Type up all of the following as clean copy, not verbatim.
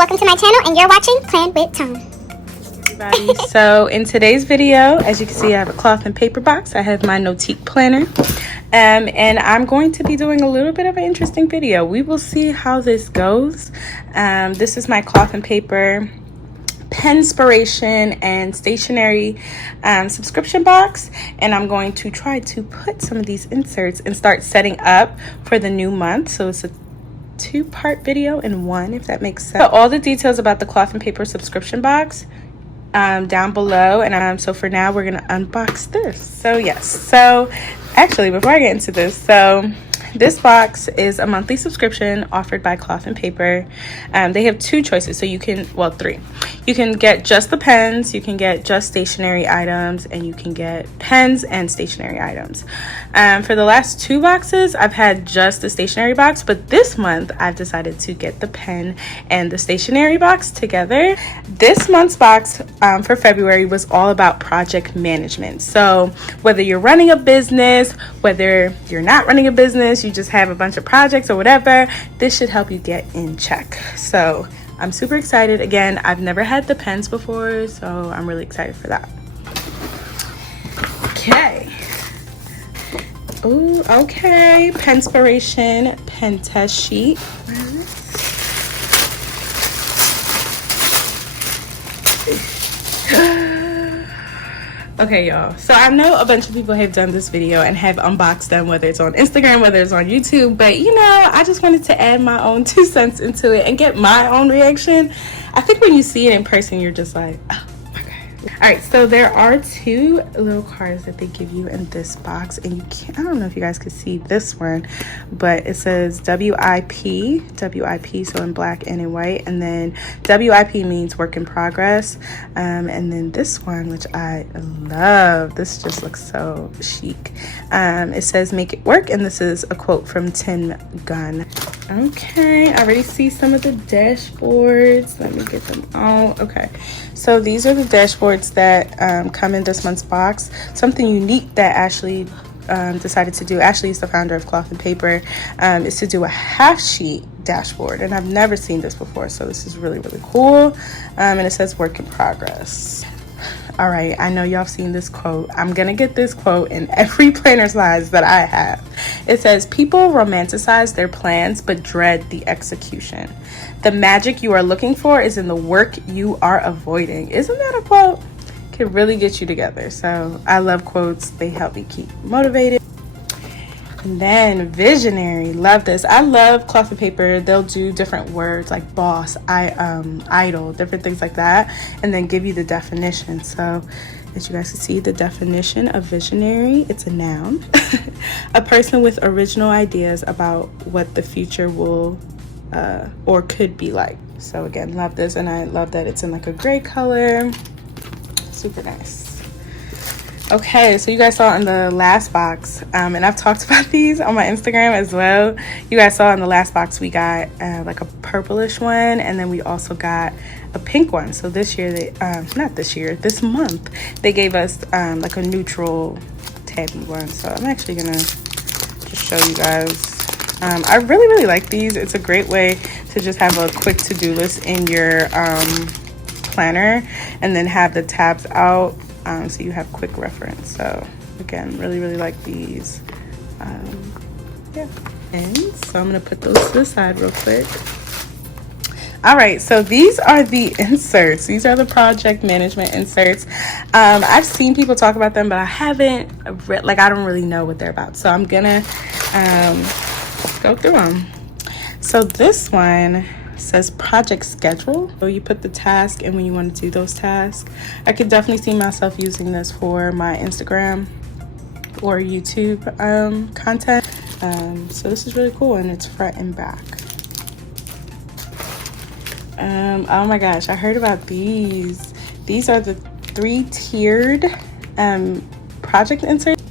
Welcome to my channel, and you're watching Plan with Tone. Everybody, so in today's video, as you can see, I have a cloth and paper box. I have my Notique planner, and I'm going to be doing a little bit of an interesting video. We will see how this goes. This is my cloth and paper penspiration and stationery subscription box, and I'm going to try to put some of these inserts and start setting up for the new month. So it's a two-part video in one, if that makes sense. So all the details about the cloth and paper subscription box down below, and so for now we're gonna unbox this. So yes, so actually before I get into this, so this box is a monthly subscription offered by Cloth and Paper. They have two choices, so you can, well, three. You can get just the pens, you can get just stationery items, and you can get pens and stationery items. For the last two boxes, I've had just the stationery box, but this month I've decided to get the pen and the stationery box together. This month's box for February was all about project management. So whether you're running a business, whether you're not running a business, you just have a bunch of projects or whatever, this should help you get in check. So I'm super excited. Again, I've never had the pens before, so I'm really excited for that. Okay. Ooh, okay. Penspiration pen test sheet. Okay, y'all, so I know a bunch of people have done this video and have unboxed them, whether it's on Instagram, whether it's on YouTube, but you know, I just wanted to add my own 2 cents into it and get my own reaction. I think when you see it in person, you're just like, oh my god. All right, so there are 2 little cards that they give you in this box, and you can't, I don't know if you guys can see this one, but it says WIP, so in black and in white, and then WIP means work in progress, and then this one, which I love, this just looks so chic. It says make it work, and this is a quote from Tin Gun. Okay, I already see some of the dashboards. Let me get them out. Okay, so these are the dashboards that come in this month's box. Something unique that Ashley decided to do, Ashley is the founder of Cloth and Paper, is to do a half sheet dashboard, and I've never seen this before, so this is really, really cool. And it says work in progress. All right, I know y'all have seen this quote. I'm gonna get this quote in every planner size that I have. It says, people romanticize their plans but dread the execution. The magic you are looking for is in the work you are avoiding. Isn't that a quote? Can really get you together. So I love quotes. They help me keep motivated. And then visionary, love this. I love Cloth and Paper. They'll do different words like boss, idol, different things like that, and then give you the definition. So as you guys can see, the definition of visionary, it's a noun. A person with original ideas about what the future will or could be like. So again, love this, and I love that it's in like a gray color. Super nice. Okay, so you guys saw in the last box, and I've talked about these on my Instagram as well. You guys saw in the last box we got like a purplish one, and then we also got a pink one. So this year, this month, they gave us like a neutral tabby one. So I'm actually gonna just show you guys. I really, really like these. It's a great way to just have a quick to-do list in your planner, and then have the tabs out. So you have quick reference. So again, really, really like these. Yeah, and so I'm gonna put those to the side real quick. All right, so these are the inserts. These are the project management inserts. I've seen people talk about them, but I haven't read, like, I don't really know what they're about. So I'm gonna go through them. So this one says project schedule. So you put the task and when you want to do those tasks. I could definitely see myself using this for my Instagram or YouTube content. So this is really cool, and it's front and back. Oh my gosh, I heard about these. These are the 3-tiered project inserts.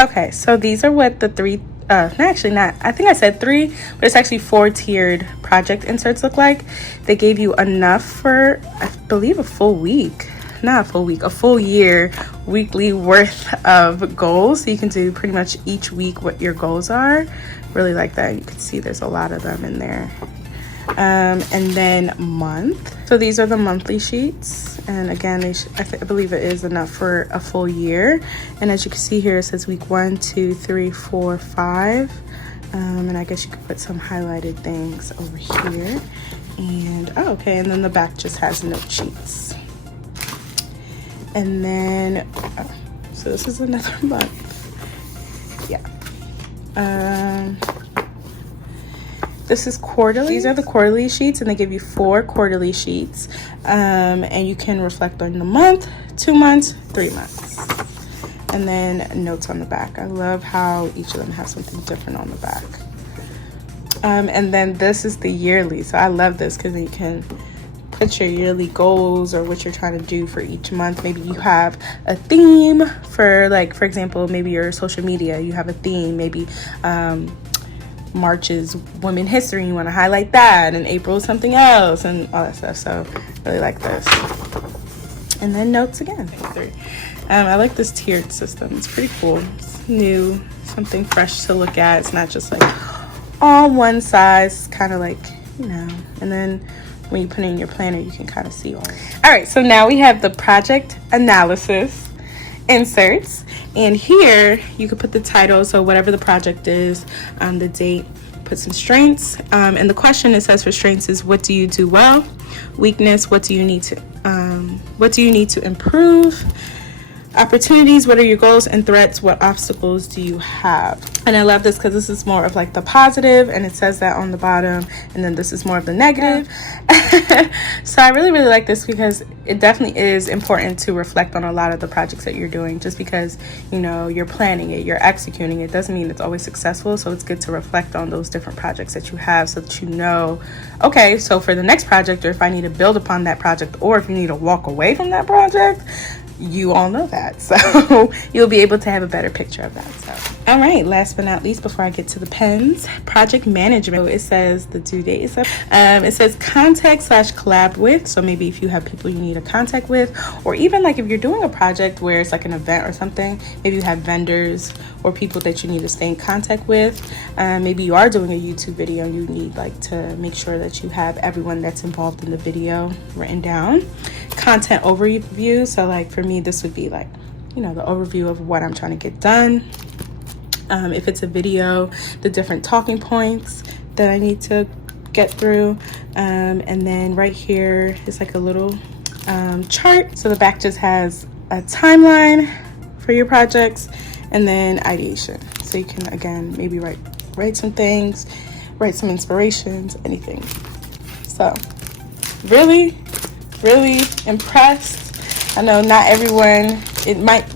Okay, so these are what the actually not, I think I said 3, but it's actually 4-tiered project inserts look like. They gave you enough for, I believe, a full week. Not a full week, a full year weekly worth of goals. So you can do pretty much each week what your goals are. Really like that. You can see there's a lot of them in there. and then month. So these are the monthly sheets, and again, I believe it is enough for a full year. And as you can see here, it says week 1, 2, 3, 4, 5. And I guess you could put some highlighted things over here. And oh, okay, and then the back just has note sheets. And then so this is another month. Yeah. This is quarterly. These are the quarterly sheets, and they give you 4 quarterly sheets. And you can reflect on the month, 2 months, 3 months. And then notes on the back. I love how each of them has something different on the back. And then this is the yearly. So I love this because you can put your yearly goals or what you're trying to do for each month. Maybe you have a theme for, like, for example, maybe your social media, you have a theme. Maybe March is Women's History, and you want to highlight that, and April is something else, and all that stuff. So I really like this. And then notes again. I like this tiered system. It's pretty cool. It's new, something fresh to look at. It's not just like all one size, kind of like, you know. And then when you put it in your planner, you can kind of see all of it. All right, so now we have the project analysis inserts, and here you could put the title, so whatever the project is, the date, put some strengths, and the question it says for strengths is, what do you do well? Weakness, what do you need to improve? Opportunities, what are your goals? And threats, what obstacles do you have? And I love this because this is more of like the positive, and it says that on the bottom, and then this is more of the negative. So I really like this because it definitely is important to reflect on a lot of the projects that you're doing. Just because, you know, you're planning it, you're executing it, doesn't mean it's always successful. So it's good to reflect on those different projects that you have, so that you know, okay, so for the next project, or if I need to build upon that project, or if you need to walk away from that project, you all know that, so you'll be able to have a better picture of that. So all right, last but not least, before I get to the pens, project management. So it says the due date is up. It says contact/collab with. So maybe if you have people you need to contact with, or even like if you're doing a project where it's like an event or something, maybe you have vendors or people that you need to stay in contact with. Maybe you are doing a YouTube video and you need like to make sure that you have everyone that's involved in the video written down. Content overview. So like for me, this would be like, you know, the overview of what I'm trying to get done. If it's a video, the different talking points that I need to get through. And then right here is like a little chart. So the back just has a timeline for your projects, and then ideation. So you can, again, maybe write some things, write some inspirations, anything. So really impressed. I know not everyone,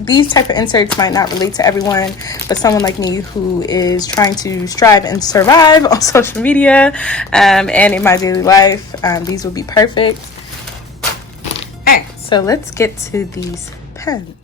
these type of inserts might not relate to everyone, but someone like me who is trying to strive and survive on social media and in my daily life, these will be perfect. All right, so let's get to these pens.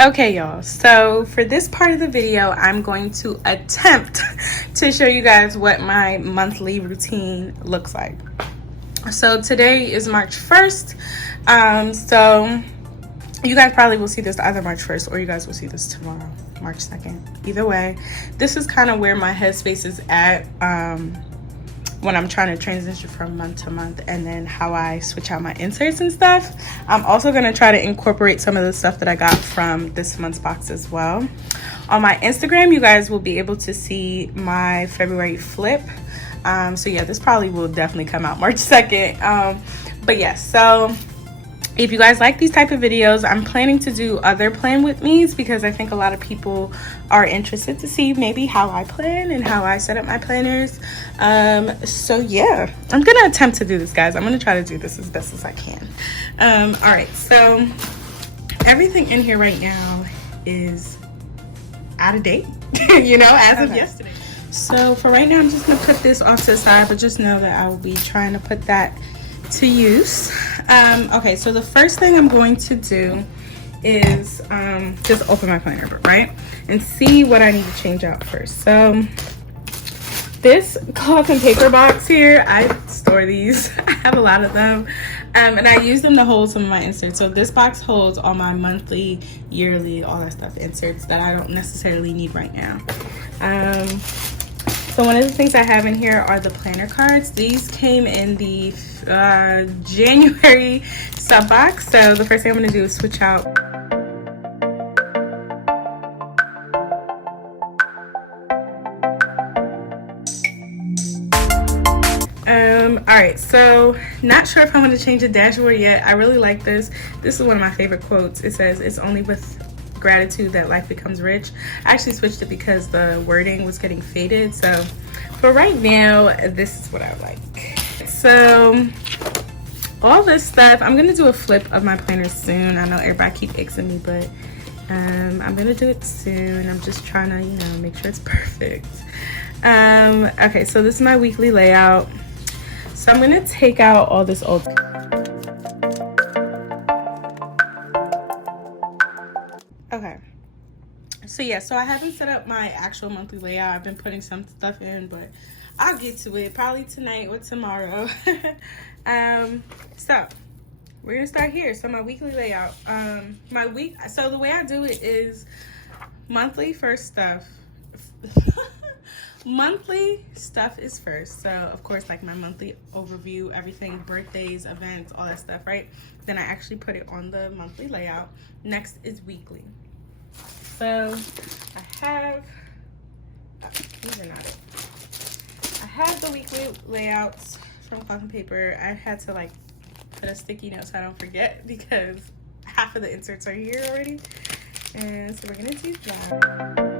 Okay, y'all, so for this part of the video, I'm going to attempt to show you guys what my monthly routine looks like. So today is March 1st. So you guys probably will see this either March 1st or you guys will see this tomorrow, March 2nd. Either way, this is kind of where my headspace is at when I'm trying to transition from month to month, and then how I switch out my inserts and stuff. I'm also going to try to incorporate some of the stuff that I got from this month's box as well. On my Instagram, you guys will be able to see my February flip. So yeah, this probably will definitely come out March 2nd. But yeah, so if you guys like these type of videos, I'm planning to do other plan with me's, because I think a lot of people are interested to see maybe how I plan and how I set up my planners. So yeah, I'm gonna attempt to do this, guys. I'm gonna try to do this as best as I can. All right, so everything in here right now is out of date, you know, as of yesterday. So for right now, I'm just gonna put this off to the side, but just know that I will be trying to put that to use. Okay, so the first thing I'm going to do is just open my planner, right, and see what I need to change out first. So this cloth and paper box here, I store these. I have a lot of them, and I use them to hold some of my inserts. So this box holds all my monthly, yearly, all that stuff inserts that I don't necessarily need right now. So one of the things I have in here are the planner cards. These came in the January sub box. So the first thing I'm going to do is switch out. Alright, so not sure if I'm going to change the dashboard yet. I really like this. This is one of my favorite quotes. It says, "It's only with gratitude that life becomes rich." I actually switched it because the wording was getting faded. So for right now, this is what I like. So all this stuff, I'm gonna do a flip of my planner soon. I know everybody keep asking me, but I'm gonna do it soon. I'm just trying to, you know, make sure it's perfect. Okay, so this is my weekly layout. So I'm gonna take out all this old. Okay, so yeah, so I haven't set up my actual monthly layout. I've been putting some stuff in, but I'll get to it probably tonight or tomorrow. So we're gonna start here. So my weekly layout, so the way I do it is monthly first stuff. Monthly stuff is first. So of course, like my monthly overview, everything, birthdays, events, all that stuff, right? Then I actually put it on the monthly layout. Next is weekly. So I have, these are not it. I have the weekly layouts from cloth and paper. I had to like put a sticky note so I don't forget, because half of the inserts are here already. And so we're gonna do that.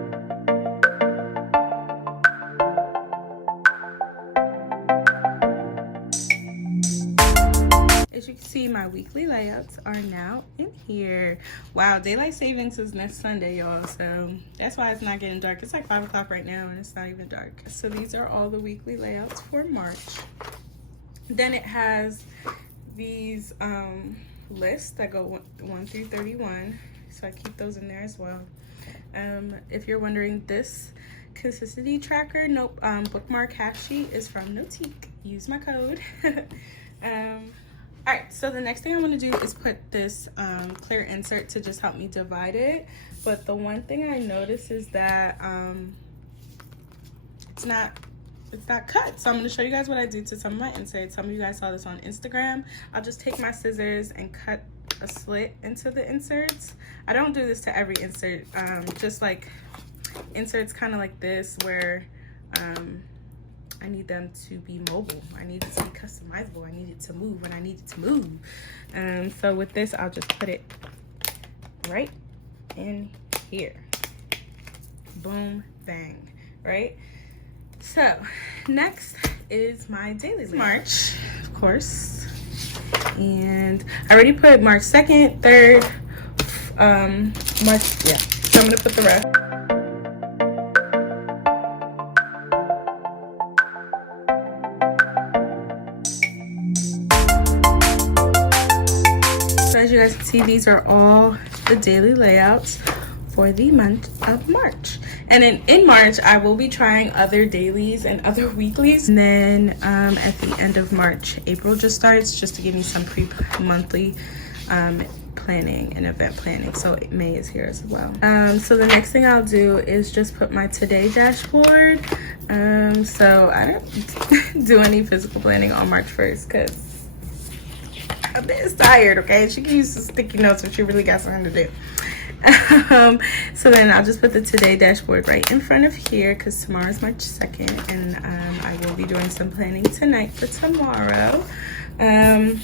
As you can see, my weekly layouts are now in here. Wow, daylight savings is next Sunday, y'all, so that's why it's not getting dark. It's like 5 o'clock right now and it's not even dark. So these are all the weekly layouts for March. Then it has these lists that go 1 through 31, so I keep those in there as well. If you're wondering, this consistency tracker bookmark half sheet is from Notique. Use my code. All right, so the next thing I'm going to do is put this clear insert to just help me divide it. But the one thing I noticed is that it's not cut. So I'm going to show you guys what I do to some of my inserts. Some of you guys saw this on Instagram. I'll just take my scissors and cut a slit into the inserts. I don't do this to every insert, just like inserts kind of like this where I need them to be mobile. I need it to be customizable. I need it to move when I need it to move. So with this, I'll just put it right in here. Boom, bang, right? So next is my daily layout. March, of course. And I already put March 2nd, 3rd, March, yeah. So I'm gonna put the rest. As you guys can see, these are all the daily layouts for the month of March. And then in March, I will be trying other dailies and other weeklies. And then at the end of March, April just starts, just to give me some pre-monthly planning and event planning. So May is here as well. So the next thing I'll do is just put my today dashboard. So I didn't do any physical planning on March 1st because I'm just tired, okay? She can use some sticky notes if she really got something to do. So then I'll just put the today dashboard right in front of here because tomorrow's March 2nd, and I will be doing some planning tonight for tomorrow. And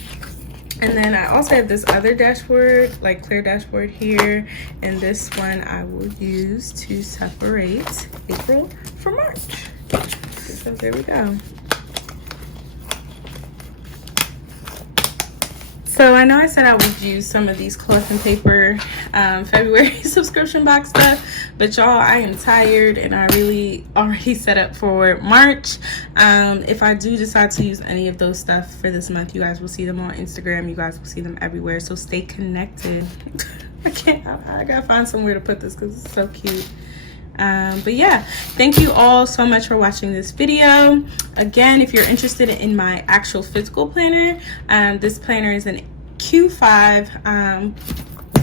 then I also have this other dashboard, like clear dashboard here, and this one I will use to separate April from March. So there we go. So I know I said I would use some of these cloth and paper February subscription box stuff, but y'all, I am tired and I really already set up for March. If I do decide to use any of those stuff for this month, you guys will see them on Instagram. You guys will see them everywhere. So stay connected. I gotta find somewhere to put this because it's so cute. But yeah, thank you all so much for watching this video. Again, if you're interested in my actual physical planner, this planner is an Q5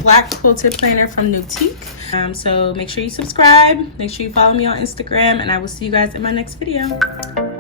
black quilted planner from Nautique. So make sure you subscribe, make sure you follow me on Instagram, and I will see you guys in my next video.